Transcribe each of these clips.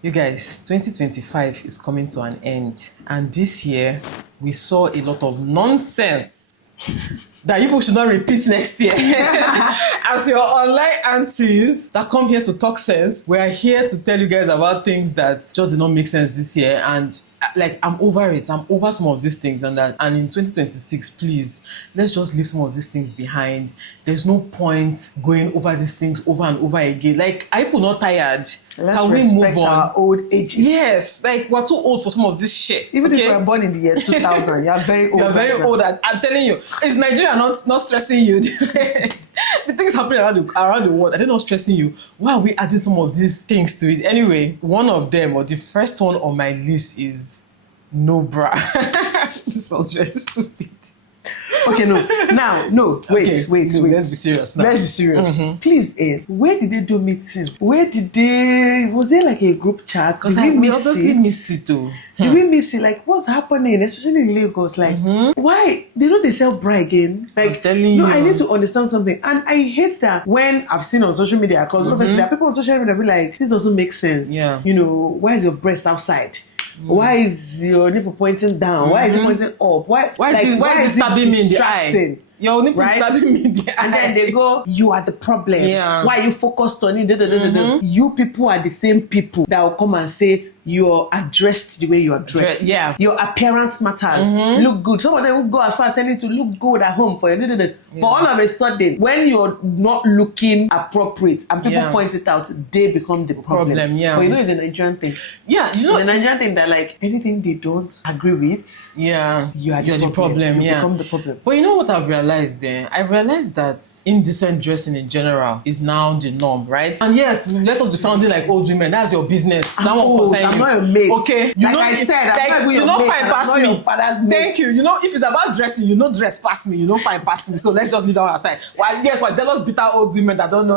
You guys, 2025 is coming to an end, and this year we saw a lot of nonsense that you should not repeat next year. As your online aunties that come here to talk sense, we are here to tell you guys about things that just did not make sense this year, and like I'm over it. I'm over some of these things, and in 2026, please, let's just leave some of these things behind. There's no point going over these things over and over again. Like, are people not tired? Can we move on? Our old ages. Yes, like we're too old for some of this shit. Even if you were born in the year 2000, you're very old. You're very old. I'm telling you, is Nigeria not stressing you? The things happening around the world, are they not stressing you? Why are we adding some of these things to it? Anyway, one of them, or the first one on my list, is no bra. This sounds very stupid. Okay, no. Wait. Let's be serious now. Let's be serious. Mm-hmm. Please, where did they do meeting? Was there like a group chat? Because we obviously miss it too. Did we miss it? Like, what's happening? Especially in Lagos. Like, why? They sell bra again? Like, I'm telling you. I need to understand something. And I hate that when I've seen on social media, because obviously there are people on social media be like, this doesn't make sense. Yeah. You know, why is your breast outside? Why is your nipple pointing down? Why is it pointing up? Why is it stabbing me in the eye? Your nipple stabbing me in the eye. And then they go, you are the problem. Yeah. Why are you focused on it? You people are the same people that will come and say you're addressed the way you are dressed. Yeah. Your appearance matters. Look good. Some of them will go as far as telling you to look good at home for you. But all of a sudden, when you're not looking appropriate and people point it out, they become the problem. Yeah. But it's a Nigerian thing. Yeah, it's a Nigerian thing that like anything they don't agree with, you are the problem. You become the problem. But you know what I've realized there? I realized that indecent dressing in general is now the norm, right? And yes, let's not be sounding like old women. That's your business. I'm not your mate. Okay, I'm not fine past me. Your father's mate. Thank you. You know, if it's about dressing, you know dress past me. You know fine past me. So let's just leave that aside. Well, yes, for jealous, bitter old women that don't know,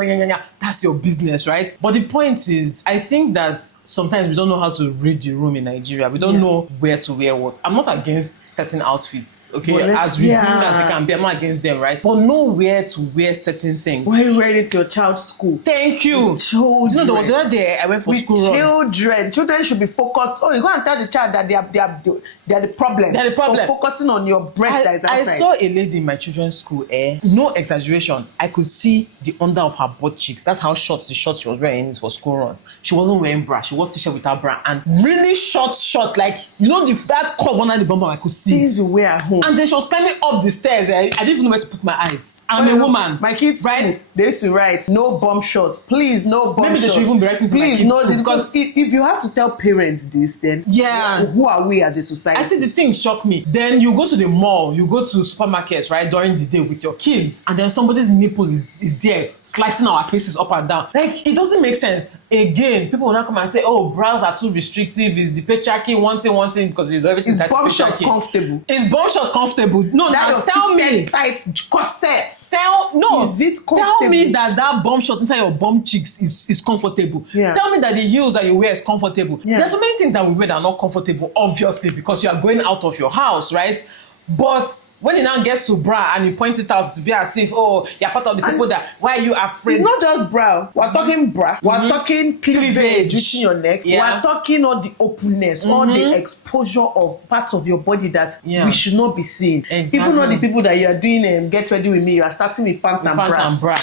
that's your business, right? But the point is, I think that sometimes we don't know how to read the room in Nigeria. We don't know where to wear what. I'm not against certain outfits, okay? As revealing as they can be, I'm not against them, right? But know where to wear certain things. Why are you wearing it to your child's school? Thank you. Children. You know, there was another day I went for school runs. Children should be focused. Oh, you go and tell the child that they are the problem. They're the problem. Of focusing on your breast that is outside. I saw a lady in my children's school, no exaggeration. I could see the under of her butt cheeks. That's how short the short she was wearing is for school runs. She wasn't wearing bra. She wore t-shirt without bra. And really short, like, you know, that curve under the bum, I could see. Things you wear at home. And then she was climbing up the stairs. I didn't even know where to put my eyes. I'm a woman. My kids, right? They used to write, no bum shot. Please, no bum shot. Maybe they should even be writing to my kids. No, because if you have to tell parents this, then who are we as a society? I see the thing shock me. Then you go to the mall, you go to supermarkets, right, during the day with your kids, and then somebody's nipple is there slicing our faces up and down. Like, it doesn't make sense. Again, people will not come and say, oh, bras are too restrictive. Is the patriarchy one thing because it's everything. Is bum shot comfortable? Is bum shot comfortable? No, now tell me. Tight corset. Is it comfortable? Tell me that bum shot inside your bum cheeks is comfortable. Yeah. Tell me that the heels that you wear is comfortable. Yeah. There's so many things that we wear that are not comfortable, obviously, because you are going out of your house, right? But when it now gets to bra and you point it out to be as if, oh, you're part of the people that, why are you afraid? It's not just bra. We're talking bra. We're talking cleavage reaching your neck. Yeah. We're talking all the openness, all the exposure of parts of your body that we should not be seeing. Exactly. Even all the people that you are doing get ready with me, you are starting with pant and bra.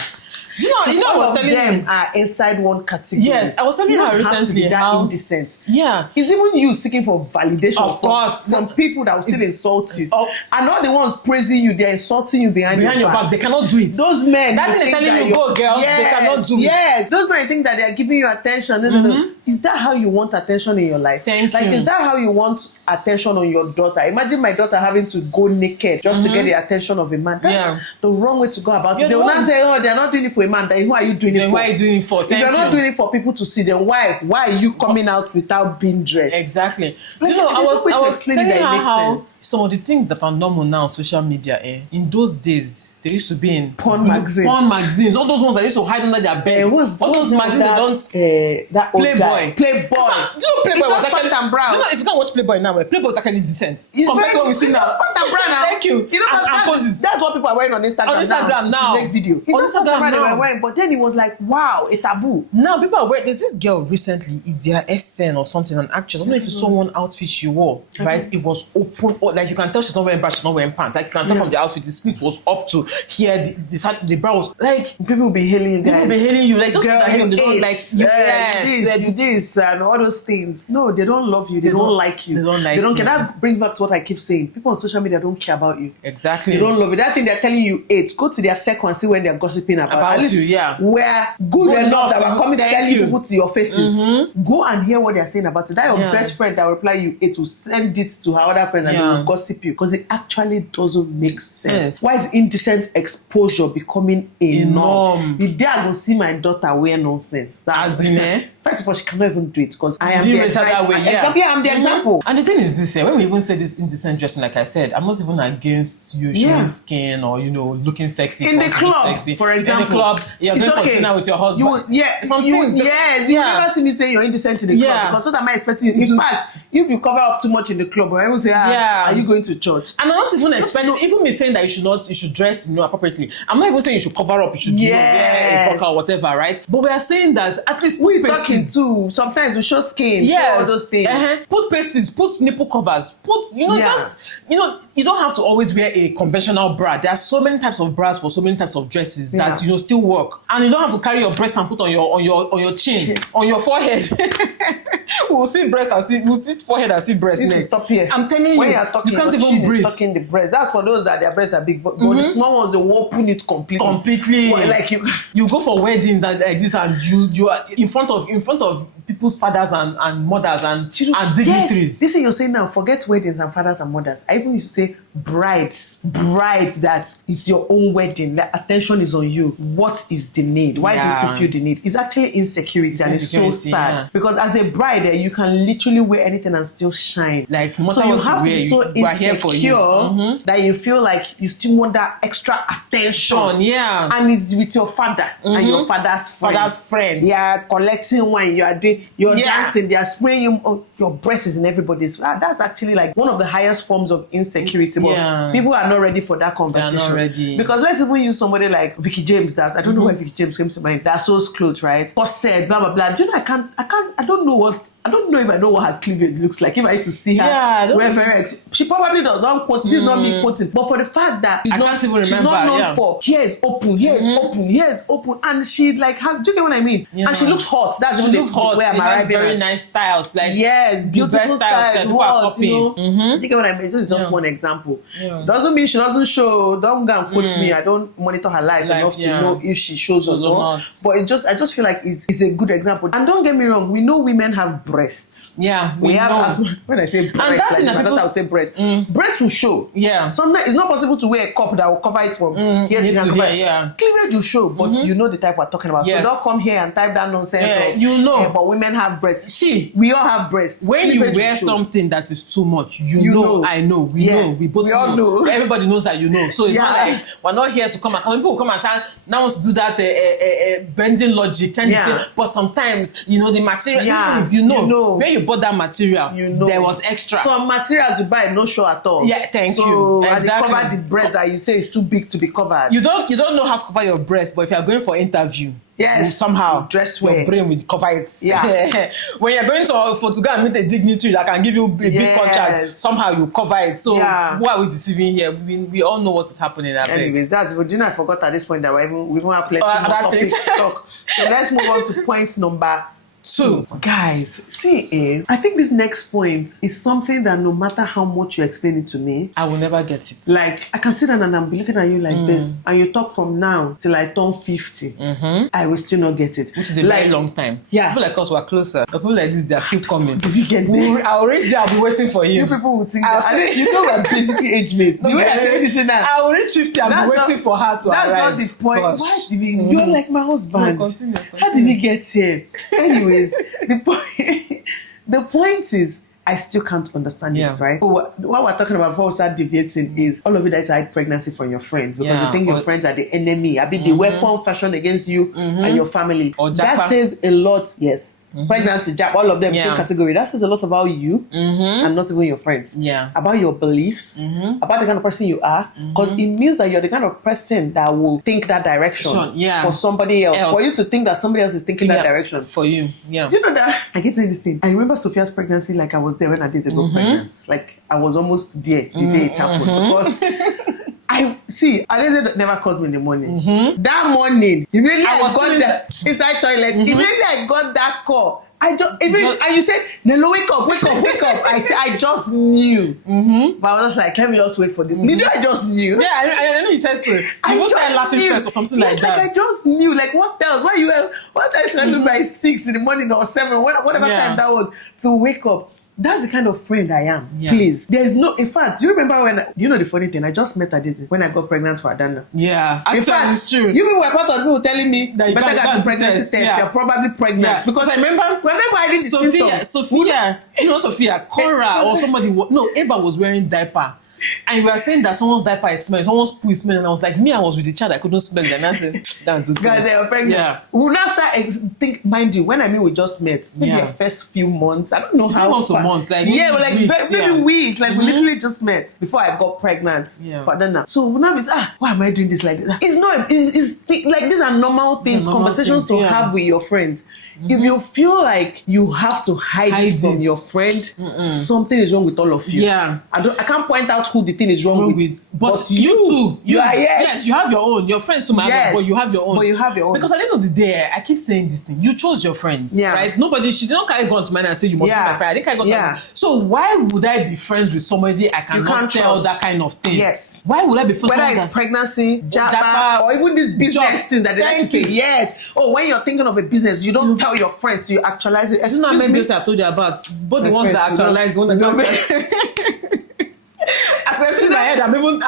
You know, I was telling them are inside one category. Yes, I was telling her recently how indecent. Yeah, it's even you seeking for validation. Of course, from people that will still insult you. And not the ones praising you, they're insulting you behind your back. They cannot do it. Those men that thing they're telling you go, girls, they cannot do it. Yes, those men think that they are giving you attention. No. Is that how you want attention in your life? Thank you. Is that how you want attention on your daughter? Imagine my daughter having to go naked just to get the attention of a man. That's the wrong way to go about it. They will not say, oh, they're not doing it for a man. Then who are you doing it for? Why are you doing it for? If you're not doing it for people to see, then why are you coming out without being dressed? Exactly. You know, I was telling her how some of the things that are normal now on social media, in those days, they used to be in porn magazines. All those ones that used to hide under their bed. All those magazines that don't that old Playboy. Playboy. Playboy. Do you know Playboy was actually and brown? Do you know if you can watch Playboy now, Playboy was actually decent compared to what we see now. And brown now. Thank you. You know, and poses. that's what people are wearing on Instagram now. To make video. It's on just Instagram they were now. wearing, but then it was like, wow, a taboo. Now people are wearing. There's this girl recently, Idia Essen or something, an actress. I don't know if you saw one outfit she wore. Right, it was open. Like you can tell she's not wearing bra, she's not wearing pants. Like you can tell from the outfit, the slit was up to here. The bra was like people will be hailing you guys. People be hailing you like just girl, they don't like you. This and all those things. No, they don't love you. They don't like you. They don't like They don't you. care. That brings back to what I keep saying. People on social media don't care about you. Exactly. They don't love you. That thing they're telling you 8. Go to their second and see when they're gossiping about you. Yeah. We're good enough that we're coming to tell you people to your faces. Go and hear what they're saying about it. That your best friend that will reply you 8 will send it to her other friends and they will gossip you because it actually doesn't make sense. Why is indecent exposure becoming a norm? The day I go see my daughter wear nonsense. As in, first of all, she cannot even do it because I am the the example. I'm the example. And the thing is this, when we even say this indecent dressing, like I said, I'm not even against you showing skin or looking sexy. In the club, for example. In the club, you're going for dinner with your husband. You never see me say you're indecent in the club because what am I expecting you? In fact, if you cover up too much in the club, I will say, are you going to church? And I'm not even expecting, even me saying that you should dress, appropriately. I'm not even saying you should cover up, you should wear a burqa or whatever, right? But we are saying that at least we're talking too. Sometimes we show skin, show all those things. Put pasties, put nipple covers, you don't have to always wear a conventional bra. There are so many types of bras for so many types of dresses that still work. And you don't have to carry your breast and put on your chin, on your forehead. We'll see breast and we'll see forehead and see breast next. Stop here. I'm telling you, when you're talking, you can't even breathe. Talking the breast. That's for those that their breasts are big. But the small ones, they will open it completely. Well, like you go for weddings and like this, and you are in front of people's fathers and mothers and dignitaries. This thing you're saying now, forget weddings and fathers and mothers. I even used to say brides that it's your own wedding. Like attention is on you. What is the need? Why do you still feel the need? It's actually insecurity, and it's so sad because as a bride, you can literally wear anything and still shine. Like so you have to be so insecure that you feel like you still want that extra attention. And it's with your father and your father's friends. Yeah, collecting wine. You're dancing. They are spraying you. Oh, your breast is in everybody's. That's actually like one of the highest forms of insecurity. But people are not ready for that conversation. They're not ready. Because let's even use somebody like Vicky James. I don't know why Vicky James came to mind. That's so clothes, right? Said blah blah blah. Do you know? I don't know if I know what her cleavage looks like. If I used to see her wear very, she probably does not quote. This is not me quoting, but for the fact that I can't even remember. She's not known for here is open, here is open, here is open, and she like has. Do you get what I mean? And she looks hot. That's she looks hot. She has very nice styles, like beautiful styles. Hot, do you get what I mean? This is just one example. Doesn't mean she doesn't show. Don't go and quote me. I don't monitor her life enough to know if she shows or not. But I just feel like it's a good example. And don't get me wrong, we know women have breasts. Yeah, we have. When I say breast, like my daughter will say breast. Breast will show. Yeah. Sometimes it's not possible to wear a cup that will cover it from here to here. Cleavage will show, but you know the type we're talking about. So don't come here and type that nonsense. But women have breasts. See, we all have breasts. When you wear something that is too much, you know. I know. We know. We both all know. Everybody knows that you know. So it's not like we're not here to come and people come and try now wants to do that bending logic. Trying to say, but sometimes the material. You know where you bought that material. There was extra. Some materials you buy no show at all. Yeah, thank you. Exactly. And they cover the breast that you say is too big to be covered. You don't know how to cover your breast, but if you are going for interview. Yes, somehow dress your brain will cover it. Yeah. When you're going to go and meet a dignitary that can give you a big contract, somehow you cover it. So why are we deceiving here? We all know what is happening. Anyways, but I forgot at this point that we even have plenty more topics to talk. So let's move on to point number 2. Guys, see, I think this next point is something that no matter how much you explain it to me, I will never get it. Like, I can sit down and I'm looking at you like this, and you talk from now till I turn 50. I will still not get it. Which is a very long time. Yeah. People like us were closer. But people like this, they are still coming. Do we get there? I'll reach there, I'll be waiting for you. You people will think that. You know we're basically age mates. The way I say this now. I will reach 50, I'll be waiting for her to arrive. That's not the point. Gosh. Why did we? You're like my husband. Continue. How did we get here? Anyways, the point is, I still can't understand this, right? But what we're talking about before we start deviating is all of it that is hide pregnancy from your friends because you think your friends are the enemy. I mean, the weapon fashioned against you and your family. That says a lot. Yes. pregnancy, jab, all of them Yeah. same category. That says a lot about you and not even your friends. Yeah. About your beliefs, about the kind of person you are. Because it means that you're the kind of person that will think that direction for somebody else. For you to think that somebody else is thinking that direction. For you. Yeah. Do you know that? I keep saying this thing. I remember Sophia's pregnancy like I was there when I did got pregnant. Like I was almost there the day it happened. Because I never called me in the morning. That morning, immediately I got that inside toilet. Immediately I got that call. And you said, Nelo, wake up. I just knew. But I was just like, let me just wait for this. Did you? I just knew. Yeah, I know you said so. You started laughing first or something like that. Like I just knew. Like what else? What else should I do by 6 in the morning or 7, whatever time that was, to wake up? That's the kind of friend I am. Yeah. Please. There's no, in fact, do you remember the funny thing? I just met Adese when I got pregnant for Adana. Yeah. Actually, it's true. You people were part of people telling me that you better get the pregnancy test. Yeah. You're probably pregnant. Yeah. Because I remember whenever I did Sophia, Cora or somebody, Eva was wearing diaper. And we were saying that someone's diaper is smelling, someone's poo is smelling, and I was like, I was with the child, I couldn't smell them. And I said, that's it. Guys, they are pregnant. Yeah. We'll now start mind you, when we just met, maybe the first few months, I don't know how. Months, like maybe weeks, like we literally just met before I got pregnant. Yeah. But then so now it's why am I doing this like this? It's not. It's like these are normal things, conversations to have with your friends. If you feel like you have to hide it from your friend, something is wrong with all of you. Yeah. I can't point out who the thing is wrong with. But you too. You are, yes, you have your own. Your friends too might have, but you have your own. Because at the end of the day, I keep saying this thing. You chose your friends. Yeah. Right? She didn't carry gun to mine and say you must be my friend. I didn't carry gun to mine. So why would I be friends with somebody I cannot tell that kind of thing? Yes. Why would I be friends with whether it's pregnancy, japa, or even this business thing that they like to say? Yes. Oh, when you're thinking of a business, you don't tell your friends to actualize it. It's not maybe I've told you about both the ones that actualize, one that don't. As in my head, I'm fully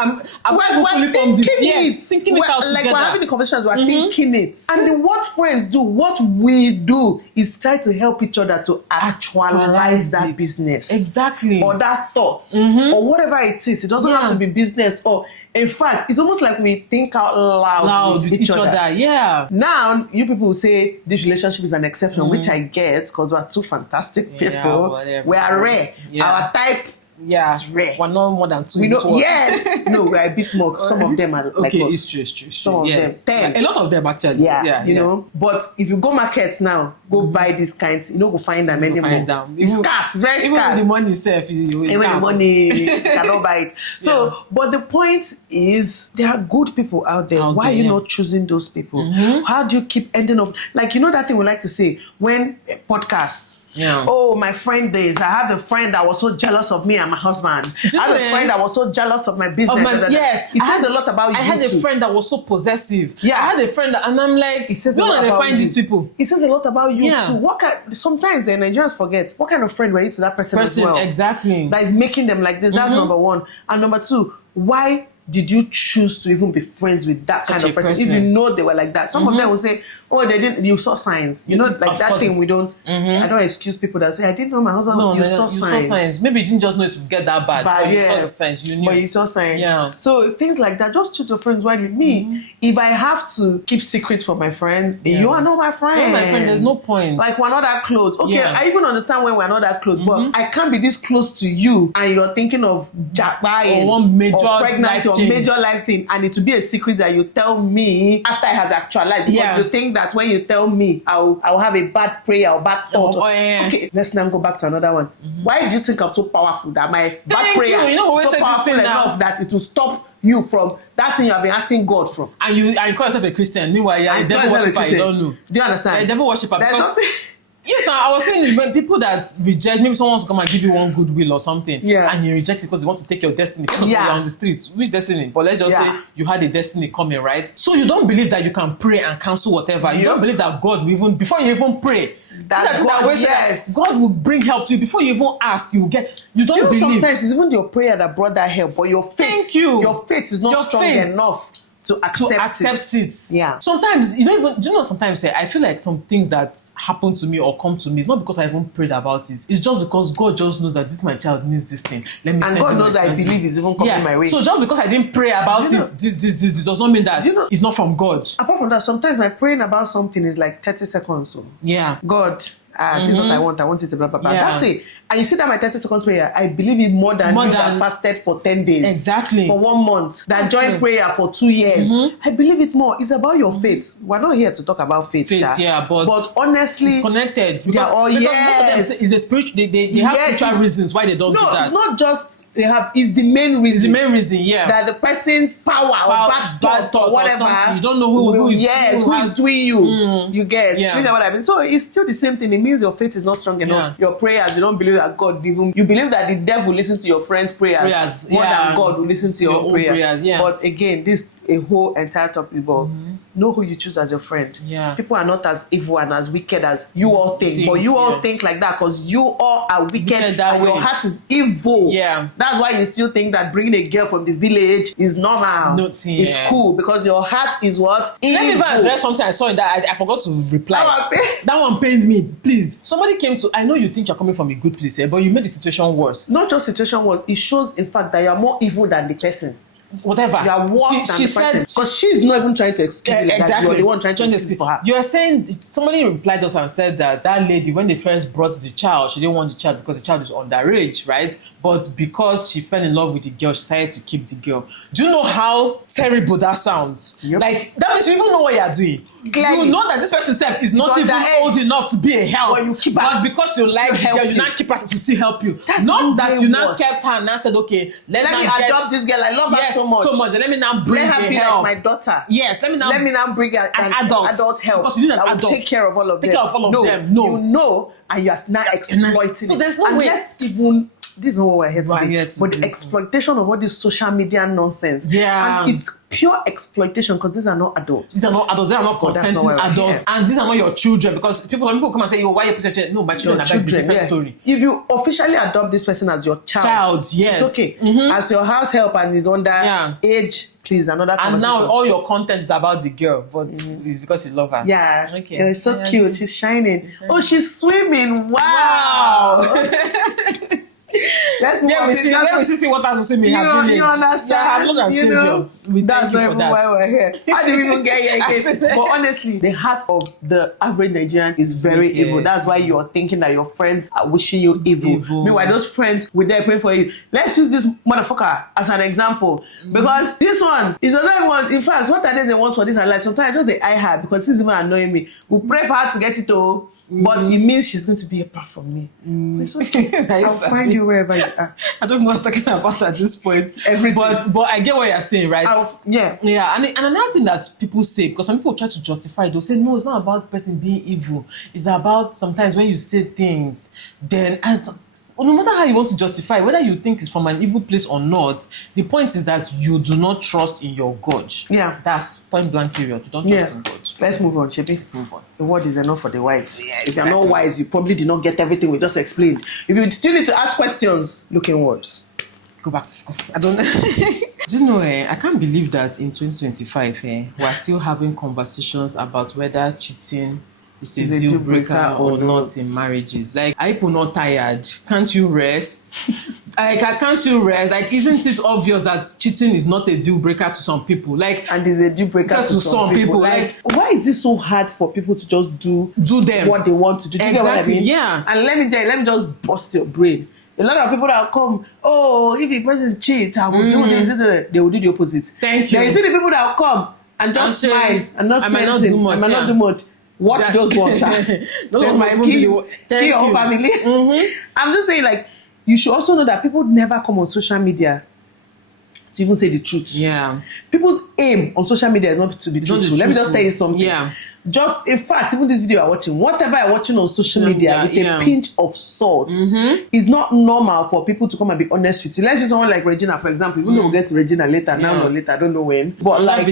formed it. Yes, thinking it out like together. We're having the conversations, we're thinking it. And what friends do, what we do, is try to help each other to actualize that business. Exactly. Or that thought. Or whatever it is. It doesn't have to be business or... In fact, it's almost like we think out loud with each other. Yeah. Now, you people will say this relationship is an exception, which I get because we're two fantastic people. We are rare. Our type is rare. We're not more than 2. Yes. No, we're a bit more. Some of them are like us. It's true. Some of them. 10. A lot of them actually. Yeah. You know. But if you go markets now, go buy these kinds, go find them anymore. It's scarce. It's very scarce. Even the money itself is even the money you cannot buy it. So, but the point is, there are good people out there. Why are you not choosing those people? How do you keep ending up like that thing we like to say when podcasts? Yeah. Oh, my friend days. I have a friend that was so jealous of me and my husband. I have a friend that was so jealous of my business. Yes. It says a lot about you. I had a friend that was so possessive. Yeah. I had a friend and I'm like, it says a lot about find these people. It says a lot about you too. Sometimes Nigerians forget what kind of friend were you to that person as well. Exactly. That is making them like this. That's number one. And number two, why did you choose to even be friends with that kind of person if you know they were like that? Some of them will say, oh, they didn't, you saw signs. Like that thing we don't, I don't excuse people that say, I didn't know my husband, you saw signs. Maybe you didn't just know it would get that bad. But you saw the signs, you knew. But you saw signs. Yeah. So things like that, just choose your friends wisely. Me, if I have to keep secrets for my friends, you are not my friend. You're my friend, there's no point. Like we're not that close. Okay, I even understand when we're not that close, but I can't be this close to you and you're thinking of buying or one major pregnancy or major life thing, and it will be a secret that you tell me after I have actualized, because you think that when you tell me I'll have a bad prayer or bad thought. Okay, let's now go back to another one. Why do you think I'm so powerful that my bad prayer is so powerful enough that it will stop you from that thing you have been asking God from? And you call yourself a Christian, meanwhile you're a devil worshiper, you don't know. Do you understand? You're a devil worshiper because yes, I was saying when people that reject, maybe someone wants to come and give you one goodwill or something, and you reject it because they want to take your destiny. Because you're on the streets, which destiny? But let's just say you had a destiny coming, right? So you don't believe that you can pray and cancel whatever. You don't believe that God will even, before you even pray, God will bring help to you. Before you even ask, you get. You don't believe. Sometimes it's even your prayer that brought that help, but your faith. Your faith is not strong enough to accept it. Yeah. Sometimes you don't even. Do you know? Sometimes I feel like some things that happen to me or come to me, it's not because I even prayed about it. It's just because God just knows that this my child needs this thing. Let me. And God knows that I believe is even coming my way. So just because I didn't pray about this does not mean that it's not from God. Apart from that, sometimes my praying about something is like 30 seconds. So. Yeah. God, This is what I want it to blah, blah, blah. Yeah. That's it. And you see that my 30-second prayer, I believe it more than you that fasted for 10 days. Exactly. For 1 month. That joined prayer for 2 years. I believe it more. It's about your faith. We're not here to talk about faith, yeah, but honestly, it's connected. Because most of them is a spiritual, they have spiritual reasons why they don't do that. Not just they have, it's the main reason. It's the main reason, yeah. That the person's power or bad thought or whatever. You don't know who is doing you. You get. Yeah. You know what I mean? So it's still the same thing. It means your faith is not strong enough. Yeah. Your prayers, you don't believe that God even, you believe that the devil listens to your friends' prayers more than God will listen to your prayers. Yeah. But again, this a whole entire topic about know who you choose as your friend. Yeah. People are not as evil and as wicked as you all think. But you all think like that because you all are wicked and your heart is evil. Yeah. That's why you still think that bringing a girl from the village is normal. It's cool because your heart is what? Evil. Let me even address something I saw in that I forgot to reply. That one pains me. Please. Somebody came to, I know you think you're coming from a good place, but you made the situation worse. Not just situation worse, it shows in fact that you're more evil than the person. Whatever. You are worse than the person. Because she's not even trying to excuse you. Exactly. You're the one trying to excuse for her. You are saying, somebody replied us and said that lady, when they first brought the child, she didn't want the child because the child is underage, right? But because she fell in love with the girl, she decided to keep the girl. Do you know how terrible that sounds? Yep. Like, that means you even know what you're doing. Clearly. You know that this person self is not even old enough to be a help. But you keep her. But because you like the girl, you now keep her to still help you. That's not that you now kept her and now said, okay, let me adopt this girl. I love her so much. Let me now bring her be help. like my daughter. Yes, let me now bring an adult help. Because you need an adult. Take care of all of them. No. You know, and you are now exploiting. So there's no way. Even this is not what we're here to do. But the exploitation of all this social media nonsense. Yeah. And it's pure exploitation because these are not adults. These are not adults. They are not consenting adults. And these are not your children because people come and say, why are you presenting? No, my children are a different story. If you officially adopt this person as your child, yes. It's okay. As your house help and is under age, please, another conversation. And now all your content is about the girl, but it's because you love her. Yeah. Okay. You're so cute. She's shining. Oh, she's swimming. Wow. Let's move on. Let me see what has to swim in her village. You understand? That's not even why we're here. How did we even get here again? But honestly, the heart of the average Nigerian is very evil. That's why you're thinking that your friends are wishing you evil. Meanwhile, those friends were there praying for you. Let's use this motherfucker as an example. Because this one is another one. In fact, what are they want for this and like sometimes I just they eye her because it's even annoying me. We'll pray for her to get it all. But it means she's going to be apart from me. It's okay. I'll find you wherever you are. I don't know what I'm talking about at this point. Everything. But I get what you're saying, right? Yeah. And another thing that people say, because some people try to justify it, they'll say, no, it's not about the person being evil. It's about sometimes when you say things, then no matter how you want to justify, whether you think it's from an evil place or not, the point is that you do not trust in your God. Yeah. That's point blank period. You don't trust in God. Let's move on, Shebi. Let's move on. The word is enough for the wise. Yeah, if you're not wise, you probably did not get everything we just explained. If you still need to ask questions, look inwards. Go back to school. I don't know. Do you know, I can't believe that in 2025, we're still having conversations about whether cheating is a deal breaker or not in marriages. Like, are people not tired? Can't you rest? Can't you rest? Like, isn't it obvious that cheating is not a deal breaker to some people? Like, and is a deal breaker to some people. Like, why is it so hard for people to just do them what they want to do? Do you get what I mean? Yeah. And let me just bust your brain. A lot of people that come, if a person cheats, I will do this. They will do the opposite. Thank you. Then you see the people that will come and just smile and not say anything. I might not do much. Watch those ones. Those might even be kill your whole family. I'm just saying, like, you should also know that people never come on social media to even say the truth. Yeah. People's aim on social media is not to be truthful. Let me just tell you something. Yeah. Just, in fact, even this video you're watching, whatever you're watching on social media with a pinch of salt is not normal for people to come and be honest with you. Let's use someone like Regina, for example. Even though we'll get to Regina later, now or later, I don't know when. But like,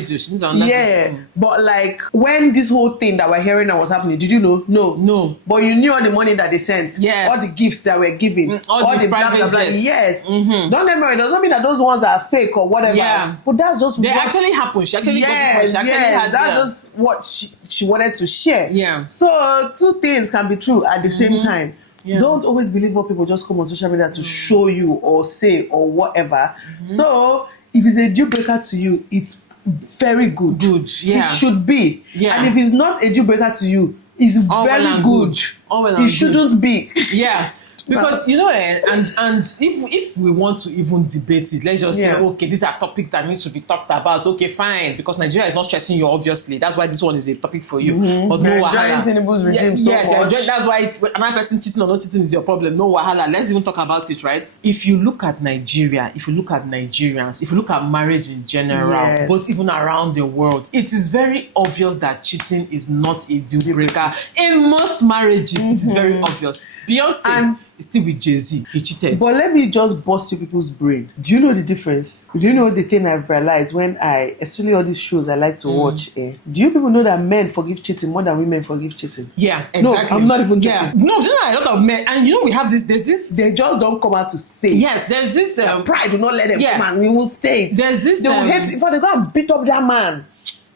but like, when this whole thing that we're hearing that was happening, did you know? No. But you knew all the money that they sent. Yes. All the gifts that were given. All the blah, blah, blah. Yes. Don't get me wrong, it does not mean that those ones are fake or whatever. Yeah. But that's just they actually happened. She actually got the money. That's just what she wanted to share. Yeah. So two things can be true at the same time. Yeah. Don't always believe what people just come on social media to show you or say or whatever. So if it's a deal breaker to you, it's very good. Yeah. It should be. Yeah. And if it's not a deal breaker to you, is All well very and good. All well and It good. shouldn't be. Yeah. Because, you know, and if we want to even debate it, let's just say, okay, these are topics that need to be talked about. Okay, fine. Because Nigeria is not stressing you, obviously. That's why this one is a topic for you. But no wahala. Yes, that's why another person cheating or not cheating is your problem. No wahala. Let's even talk about it, right? If you look at Nigeria, if you look at Nigerians, if you look at marriage in general, but even around the world, it is very obvious that cheating is not a deal breaker. In most marriages, it is very obvious. Beyonce is still with Jay-Z. He cheated. But let me just bust you people's brain. Do you know the difference? Do you know the thing I've realized when especially all these shows I like to watch? Do you people know that men forgive cheating more than women forgive cheating? Yeah, exactly. No, I'm not even joking. Yeah. No, you know, a lot of men, and you know, we have this, there's this. They just don't come out to say. Yes, there's this. Pride will not let them come and we will say it. There's this. They will hate it before they go and beat up that man.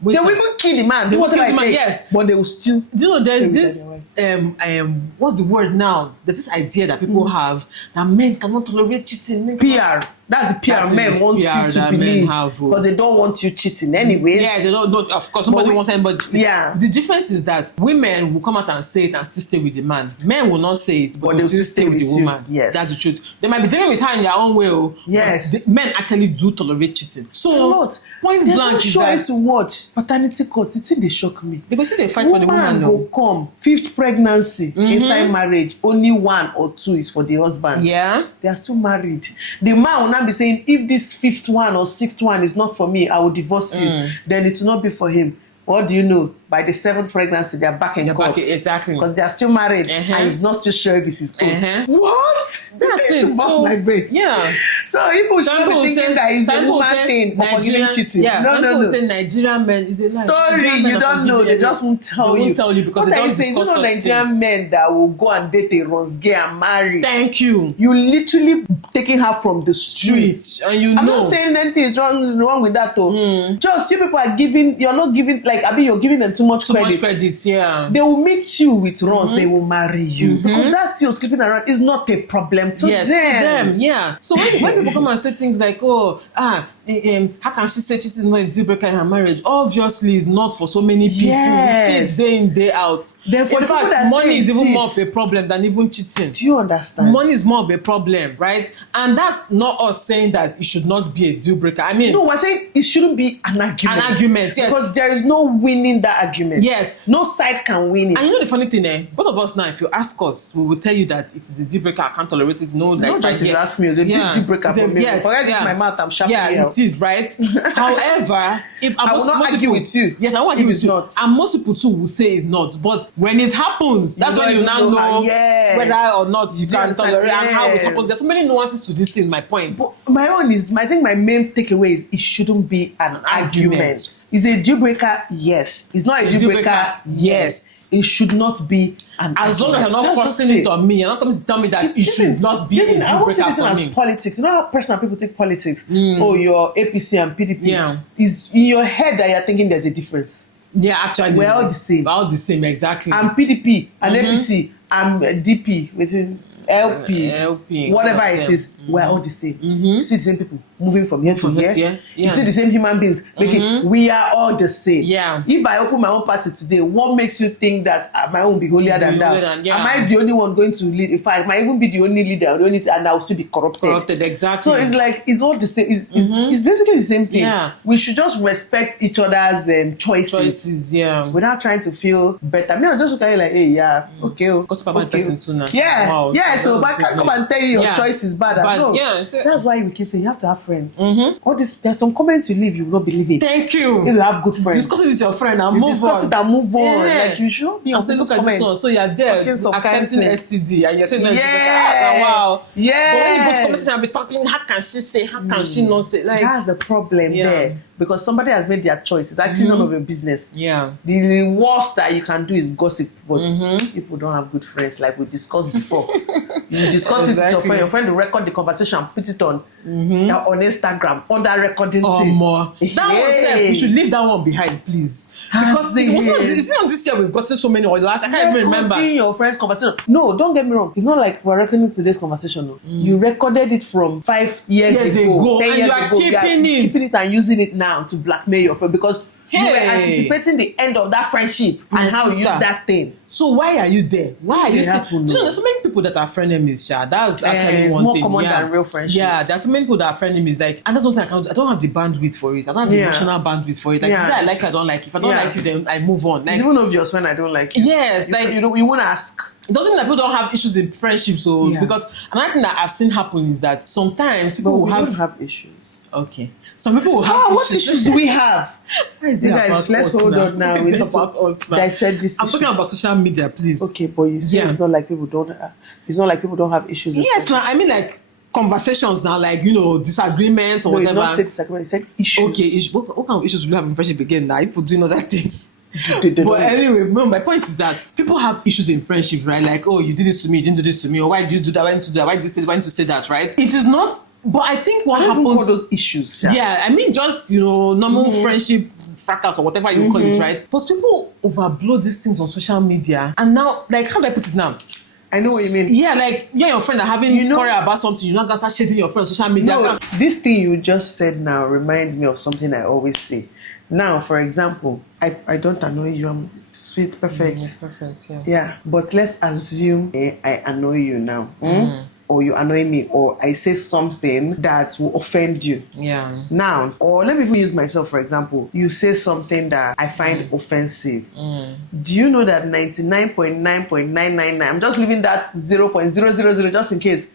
They will even kill the man. They will kill the man, yes. But they will still. Do you know, there's this, what's the word now? There's this idea that people have that men cannot tolerate cheating. PR. That's the PR men want you to believe. Because they don't want you cheating anyways. Yeah, they don't. Of course, nobody wants anybody. Yeah. The difference is that women will come out and say it and still stay with the man. Men will not say it, but they'll still stay with the woman. Yes. That's the truth. They might be dealing with her in their own way. Yes. Men actually do tolerate cheating. So, point blank is that. There's no choice to watch paternity court. It's they shock me. Because they fight for the woman. Will come 5th pregnancy inside marriage. Only 1 or 2 is for the husband. Yeah. They are still married. The man will not be saying, if this 5th one or 6th one is not for me, I will divorce you. Then it will not be for him. What do you know? By the 7th pregnancy, they are back in court. Exactly. Because they are still married and he's not still sure if it's his own. What? That's it. So, my brain. Yeah. So people should be thinking that it's a woman thing for forgiving cheating. Yeah. No. Say Nigerian men is a story. You don't know. They just won't tell you. They won't tell you because they don't discuss such things. Nigerian men that will go and date a Ronsgay and marry. Thank you. You literally taking her from the streets. And you know. I'm not saying anything is wrong with that though. Just you people are giving, you're not giving, like, I mean, you're giving them too much credit. Yeah. They will meet you with runs, they will marry you. Because that's you sleeping around is not a problem to them. Yeah. So when people come and say things like, how can she say she's not a deal breaker in her marriage? Obviously, it's not for so many people. Yes. Day in, day out. Then for in fact, money is even more of a problem than even cheating. Do you understand? Money is more of a problem, right? And that's not us saying that it should not be a deal breaker. I mean, no, we're saying it shouldn't be an argument. An argument, yes. Because there is no winning that argument. Yes. No side can win it. And you know the funny thing, both of us now, if you ask us, we will tell you that it is a deal breaker. I can't tolerate it. No, like, don't just if you ask me, it's a big deal breaker for me. Forget it in my mouth, I'm sharpening it is, right? However, if I will not argue with you. Yes, I won't argue with you. Not. And most people too will say it's not. But when it happens, that's when you now know whether or not you can tolerate and how it happens. There's so many nuances to this thing, my point. But I think my main takeaway is it shouldn't be an argument. Is it a deal breaker? Yes. It's not a deal breaker? Yes. It should not be an as long as you're not forcing it on me, you're not coming to tell me that it should not be a deal breaker for me. Politics. You know how personal people take politics? Oh, you're APC and PDP. Yeah. Is in your head that you're thinking there's a difference. Yeah, actually. We're all the same. All the same, exactly. I'm PDP and APC and DP, within LP, whatever it is, we're all the same. You see the same people moving from here to here. You see the same human beings making. We are all the same. Yeah. If I open my own party today, what makes you think that my own will be holier than that? Am I the only one going to lead? In fact, I might even be the only leader, and I'll still be corrupted. Exactly. So it's like it's all the same. It's basically the same thing. Yeah. We should just respect each other's choices. Yeah. Without trying to feel better. I mean, I'm just looking at it like, hey, okay. Because about person too now. Yeah. Wow. Yeah. So, but I can't come and tell you your choice is bad. No. Yeah. That's why we keep saying you have to have friends. All this, there's some comments you leave, you will not believe it. Thank you. If you have good friends, discuss it with your friend and move on. Discuss it and move on. Like you should be on look at this one. So you're there accepting STD and you're saying wow. Yeah. But when you go to conversation and be talking, how can she say? How can she not say? Like that's the problem there. Because somebody has made their choice. It's actually none of your business. Yeah. The worst that you can do is gossip. But people don't have good friends, like we discussed before. You discuss it with your friend. Your friend will record the conversation and put it on Instagram on that recording thing. More. That one, we should leave that one behind, please. Because it's not this year we've gotten so many, or the last, I can't even remember. Your friend's conversation. No, don't get me wrong. It's not like we're recording today's conversation. No. You recorded it from 5 years ago, 10 years ago. Keeping it and using it now to blackmail your friend because You were Hey. anticipating the end of that friendship My and how you use sister. that thing. So why are you there? Why are you It still? happen, Do you know no. there's so many people that are frenemies, Sha. That's actually it's one more thing. common yeah. than real friendship. Yeah, there's so many people that are frenemies. Like, and that's one thing I don't have the bandwidth for it. I don't have the Yeah. emotional bandwidth for it. Like, Yeah. is that I like you, I don't like you. If I don't Yeah. like you, then I move on. Like, It's even obvious when I don't like you. yes, You, like you won't ask. it doesn't mean that people don't have issues in friendship. So Yeah. because another thing that I've seen happen is that sometimes But people will we have, don't have issues. okay. Some people will have What issues do we have? Why is You it guys, about let's us hold now? on now. Why We is it need to about us now? dissect this I'm issue. talking about social media, please. Okay, but you say Yeah. it's not like people don't. It's not like people don't have issues. in Yes, friendship. now I mean like conversations now, like disagreements or No, you whatever. not say disagreement. You said issues. Okay, what kind of issues will you have in friendship again now? People doing other things. They don't. But anyway, no, my point is that people have issues in friendship, right? Like, oh, you did this to me, you didn't do this to me, or why did you do that? Why didn't you do that? Why did you say? Why didn't you say that? Right? It is not. But I think what I don't even call happens. those issues. Yeah, I mean, just normal friendship fracas or whatever you call it, right? But people overblow these things on social media, and now, like, how do I put it now? I know what you mean. Yeah, like your friend are having quarrel about something, you're not gonna start shading your friend on social media. No, this thing you just said now reminds me of something I always say. Now, for example, I don't annoy you. I'm sweet, perfect. Perfect, yeah. Yeah, but let's assume I annoy you now. Or you annoy me, or I say something that will offend you. Yeah. Now, or let me even use myself for example. You say something that I find offensive. Do you know that 99.9.999, I'm just leaving that 0.000 just in case,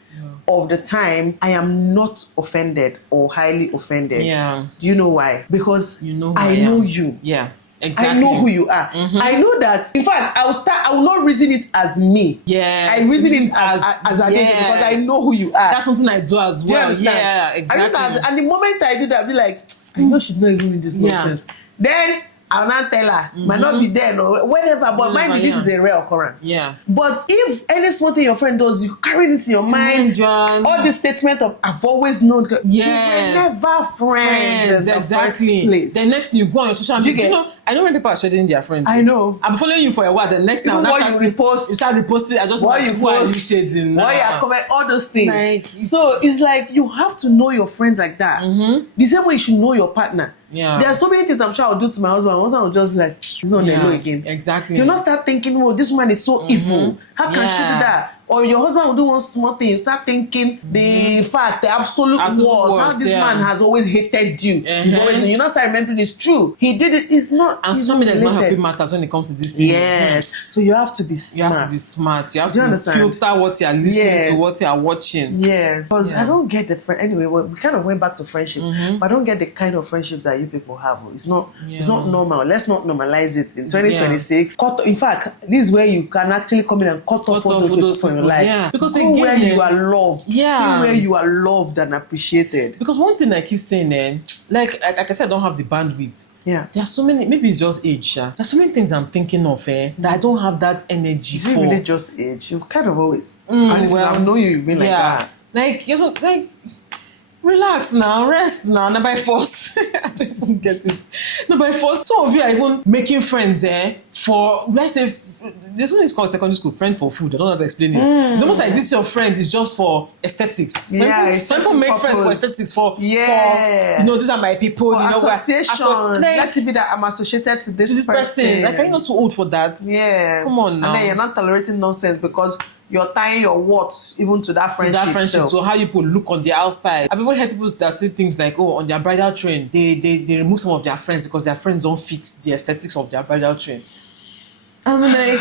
of the time I am not offended or highly offended. Yeah. Do you know why? Because You know who I I know am. you. Yeah. Exactly. I know who you are. I know that. In fact, I will not reason it as me. Yes. I reason it as an yes. because I know who you are. That's something I do as Do you well. understand? Yeah, I know exactly. that, and the moment I do that, I'll be like, I know she's not even in this Yeah. nonsense. Then I'll not tell her, might not be there or whatever, but mind you, this is a rare occurrence. Yeah. But if any small thing your friend does, you carry it in your mind. John. All this statement of I've always known, Yes. you were never friends in the exactly. first place. The next thing you go on your social Do you media, get- I know when people are sharing their friends. I know. I'm following you for a while. The next Even now, what you repost, you start reposting. I just what like, you who are you post, shading? why you are comment, all those things. Like, so it's like you have to know your friends like that. The same way you should know your partner. Yeah. There are so many things I'm sure I'll do to my husband. My husband will just be like, he's not Yeah, Nelo again. exactly. You'll not start thinking, oh, this woman is so evil. How can she do Yeah. that? Or your husband will do one small thing. You start thinking the fact, the absolute worst, how this man has always hated you. You've always, you not start remembering it's true. He did it. It's not. And it's social media is not related. helping matters when it comes to this thing. Yes. So you have to be You smart. have to be smart. You have Do you to understand? filter what you are listening Yeah. to, what you are watching. Yeah, because Yeah. I don't get the friend. Anyway, we kind of went back to friendship, but I don't get the kind of friendship that you people have. It's not. It's Yeah. not normal. Let's not normalize it in 2026. In fact, this is where you can actually come in and cut off all those people from your life. Yeah. Because go again, where you are loved. Yeah. Go where you are loved and appreciated. Because one thing I keep saying, like I said, I don't have the bandwidth. Yeah. There are so many. Maybe it's just age. There's so many things I'm thinking of that I don't have that energy Is it for. really just age? You've kind of always. And well, I know you've been like that. Like relax now, rest now, not by force. I don't even get it. Not by force. Some of you are even making friends for, let's say, this one is called secondary school, friend for food. I don't know how to explain it. It's almost like this your friend is just for aesthetics. Yeah, some people make friends for aesthetics, for these are my people. For association. Like, Let it be that I'm associated to this person. Like, are you not too old for that? Yeah. Come on now. And then you're not tolerating nonsense because you're tying your words even to that friendship. So how you people look on the outside. I've even heard people that say things like, oh, on their bridal train, they remove some of their friends because their friends don't fit the aesthetics of their bridal train. I'm like,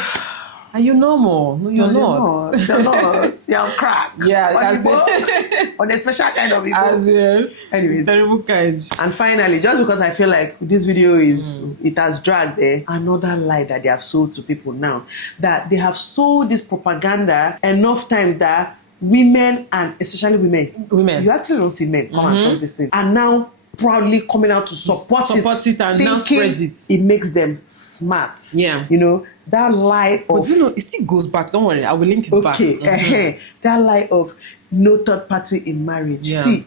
are you normal? No, you're not. You're not. You're on crack. Yeah, that's it. On a special kind of evil. As in, anyways. Terrible kind. And finally, just because I feel like this video it has dragged another lie that they have sold to people now. That they have sold this propaganda enough times that women, and especially women, you actually don't see men come and talk this thing, and now proudly coming out to support it and now spread it. It makes them smart. Yeah. You know, that lie of... But you know, it still goes back. Don't worry, I will link it back. Okay, that lie of no third party in marriage. Yeah. See,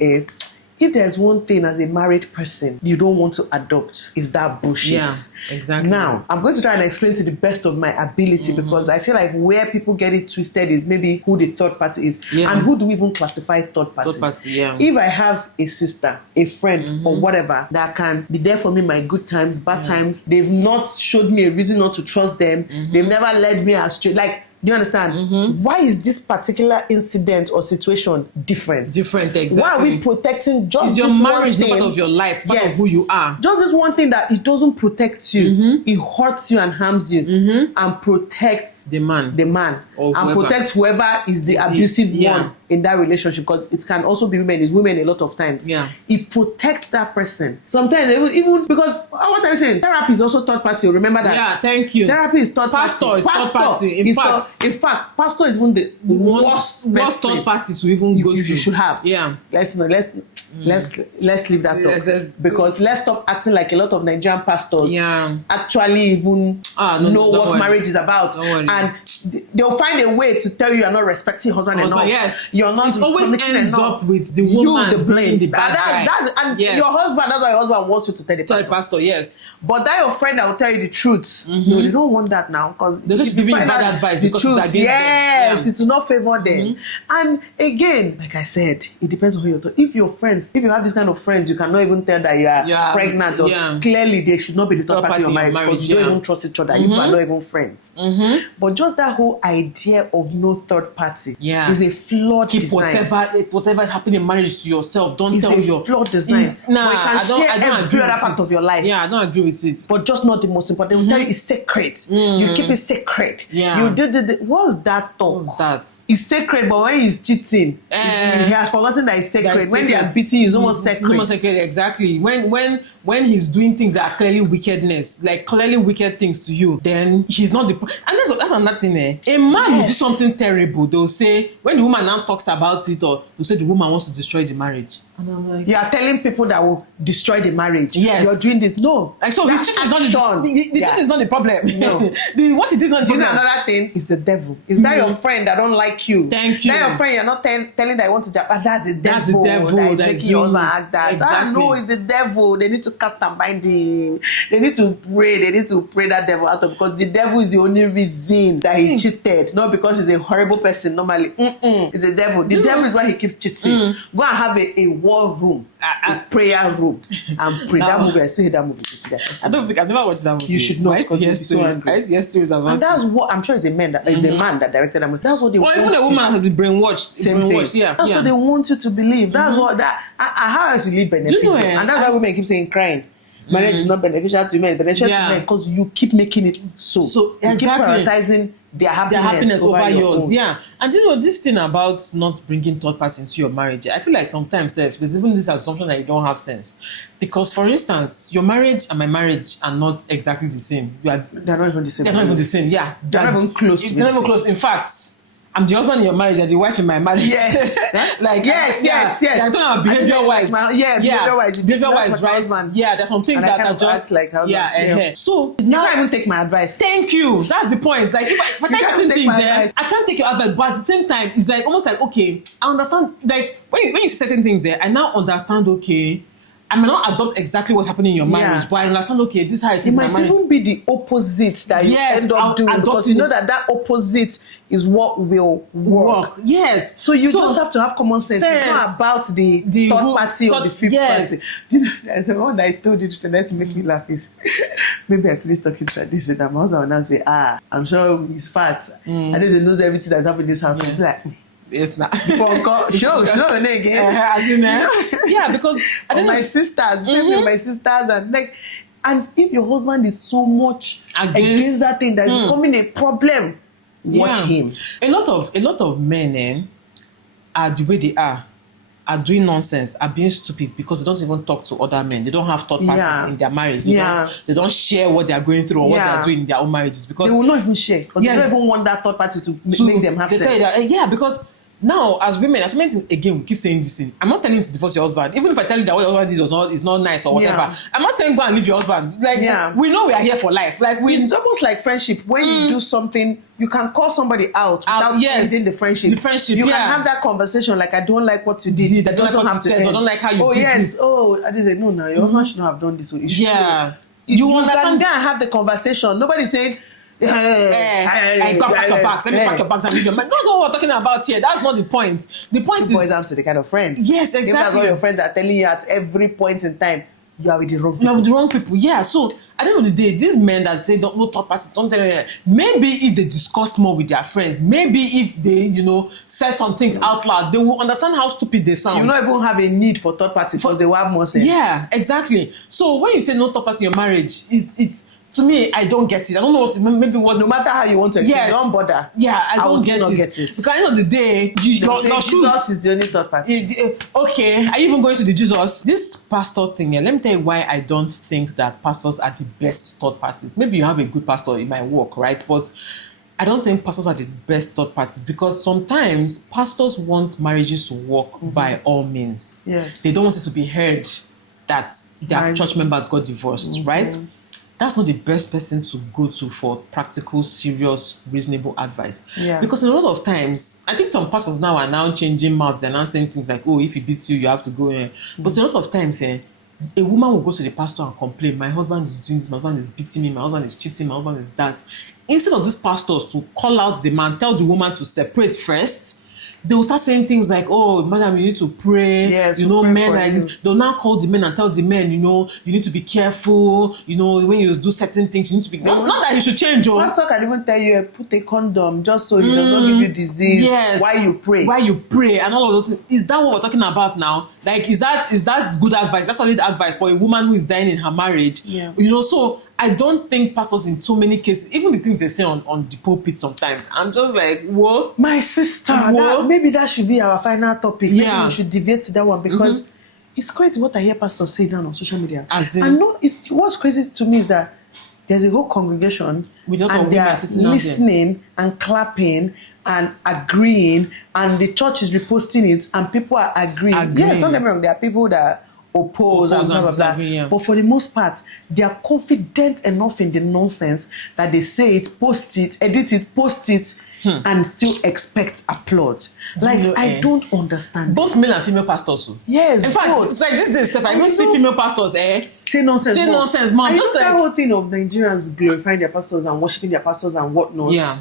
if there's one thing as a married person you don't want to adopt, is that bullshit. Yeah, exactly. Now, I'm going to try and explain to the best of my ability because I feel like where people get it twisted is maybe who the third party is. Yeah. And who do we even classify third party? Third party, yeah. If I have a sister, a friend, or whatever that can be there for me my good times, bad times, they've not showed me a reason not to trust them, they've never led me astray. Like, do you understand? Why is this particular incident or situation different? Different, exactly. Why are we protecting just is your this marriage one not thing? part of your life, part of who you are? Just this one thing that it doesn't protect you, it hurts you and harms you, and protects The man. Or and whoever. protects whoever is the abusive one in that relationship, because it can also be women. It's women a lot of times. Yeah. It protects that person. Sometimes they will even, because what I'm saying, therapy is also third party. Remember that. Yeah, thank you. Therapy is third Pastor party. is third party. In fact, pastor is even the worst third party to even go to. you should have. Yeah. Let's leave that talk. Let's because let's stop acting like a lot of Nigerian pastors actually even know what marriage is about. And they'll find a way to tell you you're not respecting husband enough. Yes. You're not it always ends up with the woman the blame. the bad guy. And your husband, that's why your husband wants you to tell the pastor. Pastor, yes. But that your friend that will tell you the truth, no, they don't want that now, because they're just giving you bad advice because it's against them. It will not favor them. And again, like I said, it depends on who you're talking. If your friends, if you have this kind of friends, you cannot even tell that you are pregnant, or clearly they should not be the third party of marriage, because you don't even trust each other. You are not even friends. But just that whole idea of no third party is a flawed design. Whatever is happening in marriage to yourself, don't tell your flawed design. I don't every other part of your life. Yeah, I don't agree with it. But just not the most important. They will tell you it's sacred. You keep it sacred. Yeah. You did. What's that talk? What's that? It's sacred, but when he's cheating, he has forgotten that it's sacred. When they are beating you, it's almost sacred. It's almost sacred, exactly. When he's doing things that are clearly wickedness, like clearly wicked things to you, then he's not the. And that's another thing. A man will do something terrible. They'll say, when the woman now talks about it, or they'll say the woman wants to destroy the marriage. And I'm like, you are telling people that will destroy the marriage. Yes. You're doing this. No. Like, so his cheating is not the cheating is not the problem. No. What it is not the problem. Another thing is the devil. Is that your friend that don't like you? Thank you. That your friend you're not telling that you want to Japan. That's the devil. That's the devil that is making your husband act that. Exactly. No, it's the devil. They need to cast and bind him. They need to pray. They need to pray that devil out of, because the devil is the only reason that he cheated. Not because he's a horrible person normally. It's the devil. The devil is why he keeps cheating. Go and have a war room. A prayer room and pray. That movie, I still hate that movie today. I've never watched that movie. You should know. I used to hear stories about and that's what I'm sure it's a man that the man that directed that movie. That's what they want. Or even a woman has been brainwashed. Same thing. Yeah. That's what they want you to believe. That's what that how else you benefit. Do you know, and that's why women keep saying crying. Marriage is not beneficial to men, beneficial to men, because you keep making it so. You keep prioritizing their happiness over yours. Own. Yeah. And you know, this thing about not bringing third party into your marriage, I feel like sometimes there's even this assumption that you don't have sense. Because for instance, your marriage and my marriage are not exactly the same. They're not even the same. They're not even the same. Yeah. They're not even close. They're not even close. In fact, I'm the husband in your marriage, you're the wife in my marriage. Yes. Yes. You're talking about behavior-wise. Behavior-wise, right? Husband. Yeah, there's some things that are just like how So you can't even take my advice. Thank you. That's the point. It's like if I tell certain things there, I can't take your advice, but at the same time, it's like almost like, okay, I understand. Like when you say certain things there, I now understand. Okay, I may not adopt exactly what's happening in your marriage, but I understand, okay, this is how it is in my marriage. It might even be the opposite that you end up doing, because you know that opposite is what will work. Yes. So you just have to have common sense. It's not about the third party or the fifth party. You know, the one that I told you to make me laugh is, maybe I finished talking to this and my husband will now say, I'm sure he's fat. And then he knows everything that's happening in this house. I'll be like, it's not. Show again. Yeah, because I don't know. My sisters, my sisters, and if your husband is so much against that thing that is becoming a problem, watch him. A lot of men are the way they are doing nonsense, are being stupid because they don't even talk to other men. They don't have third parties in their marriage. They don't share what they are going through or what they are doing in their own marriages, because they will not even share, because they don't even want that third party to make them have sex. Because Now, as women, again, we keep saying this thing. I'm not telling you to divorce your husband. Even if I tell you that what your husband is not nice or whatever. Yeah. I'm not saying go and leave your husband. Like, we know we are here for life. Like, it's almost like friendship. When you do something, you can call somebody out without ending the friendship. The friendship, you can have that conversation like, I don't like what you did. I don't like what you said. I don't like how you did this. Oh, I did say, no, your husband shouldn't have done this. So you understand? Can go and have the conversation. Nobody's saying, I got pack your bags. Let me pack your bags and leave your man. That's what we're talking about here. That's not the point. The point is, boils down to the kind of friends. Yes, exactly. If that's what your friends are telling you at every point in time, you are with the wrong people. You are with the wrong people. Yeah. So at the end of the day, these men that say no third party, don't tell them. Maybe if they discuss more with their friends, maybe if they say some things out loud, they will understand how stupid they sound. You not even have a need for third party because they will have more sense. Yeah, exactly. So when you say no third party in your marriage, it's to me, I don't get it. I don't know what. No matter how you want to, don't bother. Yeah, I don't get it. Because at the end of the day, Jesus is the only third party. Okay, are you even going to the Jesus? This pastor thing, let me tell you why I don't think that pastors are the best third parties. Maybe you have a good pastor, it might work, right? But I don't think pastors are the best third parties because sometimes pastors want marriages to work by all means. Yes. They don't want it to be heard that their church members got divorced, right? That's not the best person to go to for practical, serious, reasonable advice. Yeah. Because a lot of times, I think some pastors now are now changing mouths. They're now saying things like, oh, if he beats you, you have to go in. But a lot of times, a woman will go to the pastor and complain, my husband is doing this, my husband is beating me, my husband is cheating, my husband is that. Instead of these pastors to call out the man, tell the woman to separate first, they will start saying things like, oh, madam, you need to pray. Yes, Men like this. They'll now call the men and tell the men, you need to be careful. When you do certain things, you need to be... Not that you should change. Pastor can even tell you, put a condom just so he does not give you disease. Yes. Why you pray and all of those things. Is that what we're talking about now? Like, is that good advice? That's solid advice for a woman who is dying in her marriage. Yeah. So I don't think pastors in so many cases, even the things they say on the pulpit sometimes, I'm just like, whoa. My sister, maybe that should be our final topic. Maybe we should deviate to that one because it's crazy what I hear pastors say down on social media. What's crazy to me is that there's a whole congregation and they are listening and clapping and agreeing, and the church is reposting it and people are agreeing. Yes, don't get me wrong, there are people that oppose and blah, blah, blah. Yeah. But for the most part, they are confident enough in the nonsense that they say it, post it, edit it, post it, and still expect applause. I don't understand. Both male and female pastors. Yes, in fact, it's like this day stuff. I even see female pastors, say nonsense. Say nonsense, man. Just like that whole thing of Nigerians glorifying their pastors and worshiping their pastors and whatnot. Yeah.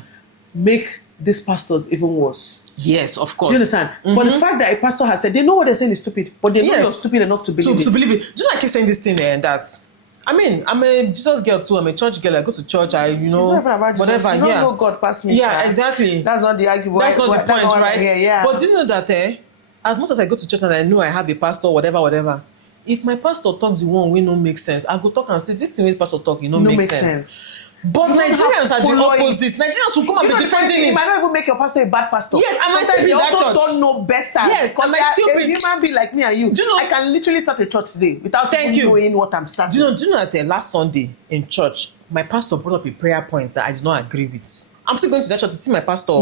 Make these pastors even worse. Yes, of course. Do you understand? For the fact that a pastor has said, they know what they're saying is stupid, but they know you're stupid enough to believe it. To believe it. Do you know I keep saying this thing that, I'm a Jesus girl too. I'm a church girl. I go to church. It's never about Jesus. Whatever. You don't know God past me. Yeah, exactly. That's not the argument. That's not the point, right? Yeah. But do you know that as much as I go to church and I know I have a pastor, whatever, if my pastor talk the one way no make sense, I go talk and say this thing with pastor talk, no make sense. But Nigerians are the opposite. Nigerians will come and be defending it. You might not even make your pastor a bad pastor. Yes, and I still be that church. Don't know better. Yes, and I still be. A human being like me and you. Do you know? I can literally start a church today without even knowing what I'm starting. Do you know that last Sunday in church, my pastor brought up a prayer point that I did not agree with. I'm still going to that church to see my pastor.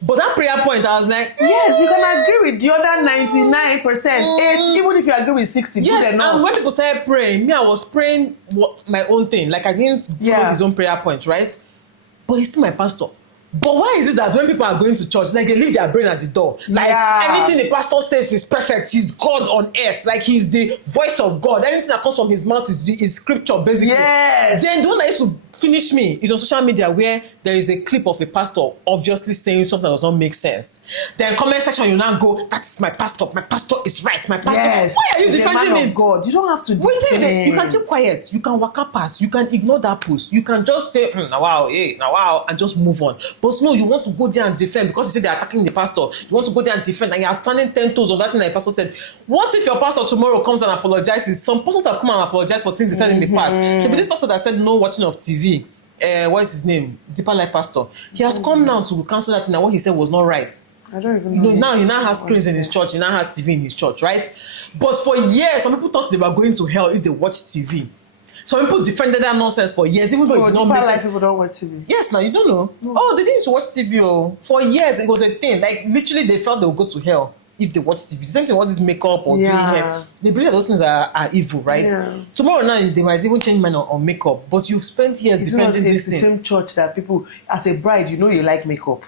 But that prayer point, I was like, yes, you can agree with the other 99%. Even if you agree with 60, yes, good enough. And when people started praying, me, I was praying my own thing. Like I didn't follow his own prayer point, right? But he's still my pastor. But why is it that when people are going to church, like they leave their brain at the door? Like anything the pastor says is perfect. He's God on earth. Like he's the voice of God. Anything that comes from his mouth is scripture, basically. Yes. Then the one that used to finish me is on social media where there is a clip of a pastor obviously saying something that does not make sense. Then comment section, you now go, that is my pastor. My pastor is right. My pastor. Yes. Why are you defending it? God. You don't have to defend. You can keep quiet. You can waka pass. You can ignore that post. You can just say, now wow, and just move on. But no, you want to go there and defend because you say they're attacking the pastor. You want to go there and defend and you're standing 10 toes on that thing that the pastor said. What if your pastor tomorrow comes and apologizes? Some pastors have come and apologized for things they said in the past. So, but this pastor that said no watching of TV, what's his name? Deeper Life Pastor. He has come now to cancel that thing and what he said was not right. I don't even know. Now he now has screens in his church. He now has TV in his church, right? But for years, some people thought they were going to hell if they watched TV. Some people defended that nonsense for years, even though it's not make sense. People don't watch TV. Yes, now you don't know. No. Oh, they didn't watch TV. Oh. For years, it was a thing. Like, literally, they felt they would go to hell if they watch TV. The same thing with this makeup or doing hair. They believe that those things are evil, right? Yeah. Tomorrow night, they might even change mind on makeup. But you've spent years defending this thing. It's the same church that people, as a bride, you know you like makeup.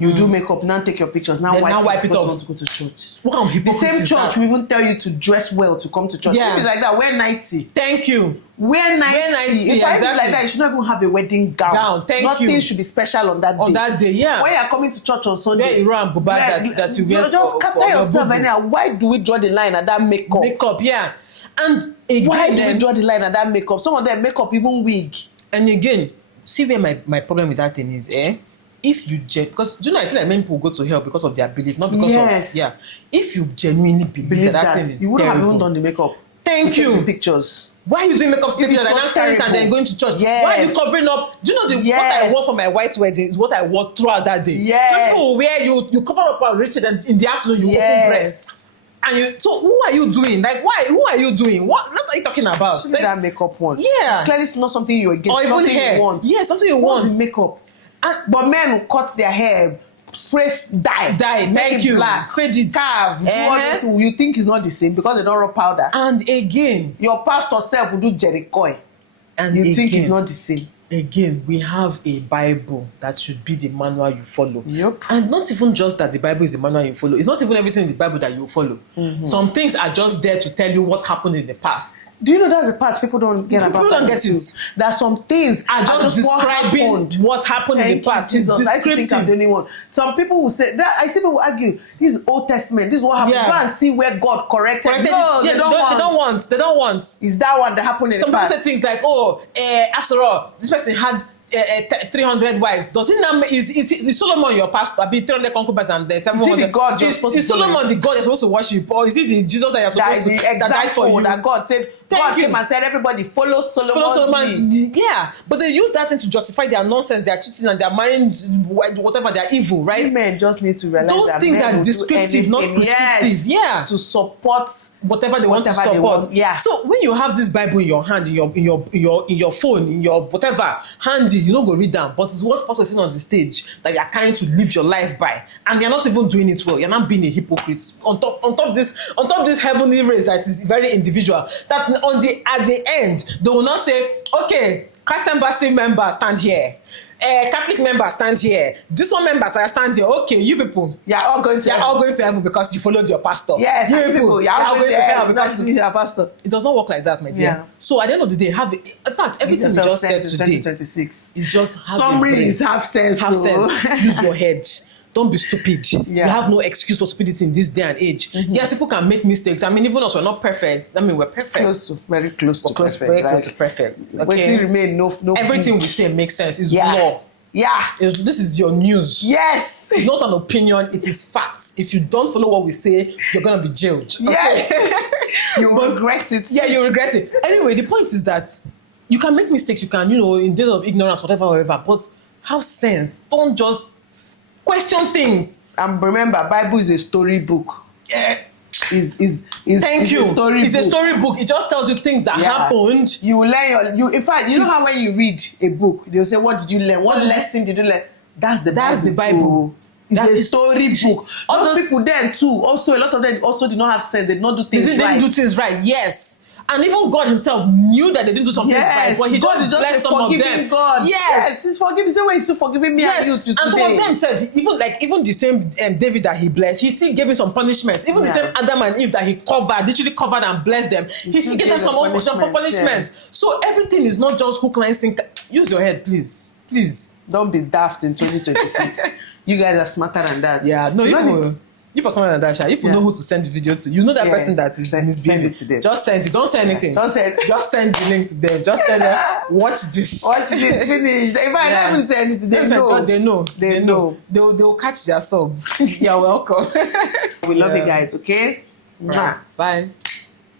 You do makeup, now take your pictures, now wipe it off. To go to church. What the same church will even tell you to dress well to come to church. Yeah. If it's like that, wear 90. Thank you. Wear 90. If exactly. It's like that, you should not even have a wedding gown. Nothing should be special on that day. On that day, yeah. When you are coming to church on Sunday, wear Iran Buba that you wear. Just scatter yourself anyhow. Why do we draw the line at that makeup? Makeup, yeah. And again, why do we draw the line at that makeup? Some of them makeup even wig. And again, see where my problem with that thing is, if you because do you know I feel like many people go to hell because of their belief, not because of if you genuinely believe that thing is you would terrible, have even done the makeup. Thank you. The pictures. Why are you doing makeup pictures and I'm carrying it and then going to church? Yes. Why are you covering up? Do you know what I wore for my white wedding is what I wore throughout that day? Yes. Some people wear you cover up and reach it and in the afternoon you open breasts. And so who are you doing? Like why? Who are you doing? What are you talking about? Say that makeup one. Yeah. It's clearly not something you against. Or even hair. You want. Yeah, something you want. What's makeup? But men who cut their hair, spray dye, thank you, black, fade it, carve, do all this, you think it's not the same because they don't rub powder. And again, your pastor self will do Jericho, and you think it's not the same. Again, we have a Bible that should be the manual you follow. Yep. And not even just that the Bible is the manual you follow. It's not even everything in the Bible that you follow. Mm-hmm. Some things are just there to tell you what happened in the past. Do you know that's the part people don't get about? People don't get it. That some things are just describing what happened in the past. Jesus, I think I'm the only one. Some people will say that. I see people argue this is Old Testament. This is what happened. Go and see where God corrected. No, they don't want. It's that one that happened in the past. Some people say things like, after all, this person had 300 wives. Does it now is Solomon your pastor? Be 300 concubines and 700. Is it the God you're supposed to Solomon the God you're supposed to worship, or is it the Jesus that you're supposed to that died for you? That God said. God came and said everybody follow Solomon's lead. Yeah, but they use that thing to justify their nonsense, their cheating and their marrying, whatever, they're evil, right? Women just need to realize those things are descriptive, not prescriptive. Yeah, to support whatever they want to support. Yeah. So when you have this Bible in your hand, in your phone, in your whatever handy, you don't go read them. But it's what pastor is saying on the stage that you're carrying to live your life by, and you're not even doing it well. You're not being a hypocrite. On top this heavenly race that is very individual. That at the end, they will not say, okay, Christ Embassy members stand here. Catholic members stand here. This one members stand here. Okay, you people, you're all going to heaven because you followed your pastor. Yes, you people, you're all going to hell because you your pastor. It does not work like that, my dear. Yeah. So at the end of the day, in fact, everything we just said today, 2026. You just have summary is have sense. Have sense. Use your head. Don't be stupid. Yeah. You have no excuse for stupidity in this day and age. Mm-hmm. Yes, people can make mistakes. I mean, even us, we're not perfect. I mean, we're perfect. Very close to perfect. Very close to perfect. Okay. Waiting remain no. Everything we say makes sense. It's law. Yeah. This is your news. Yes. It's not an opinion. It is facts. If you don't follow what we say, you're gonna be jailed. Okay? Yes. You will regret it. Yeah, you regret it. Anyway, the point is that you can make mistakes. You can, in days of ignorance, whatever. But have sense. Don't just question things. And remember, Bible is a storybook. Thank you. It's a storybook. It just tells you things that happened. You learn in fact, you know how when you read a book, they'll say, what did you learn? What lesson did you learn? That's the Bible. It's a storybook. All those people then too, also a lot of them also did not have sense. They did not do things right. They didn't do things right, yes. And even God himself knew that they didn't do something right, but he just blessed some of them. God. Yes, he's forgiving. The same way he's still forgiving me and you today. And some of them himself, even the same David that he blessed, he still gave him some punishments. Even the same Adam and Eve that he literally covered and blessed them, he still gave them some punishment. Yeah. So everything is not just hook, line, sinker. Use your head, please. Please. Don't be daft in 2026. You guys are smarter than that. Yeah, no, you person like that, you know who to send the video to. You know that person that is misbehaving. Send it to them. Just send it. Don't say anything. Don't say it. Just send the link to them. Just tell them, watch this. Watch this. Finish. If I don't say anything, they know. They know. They'll catch their sub. You're welcome. We love you guys, okay? Right. Bye.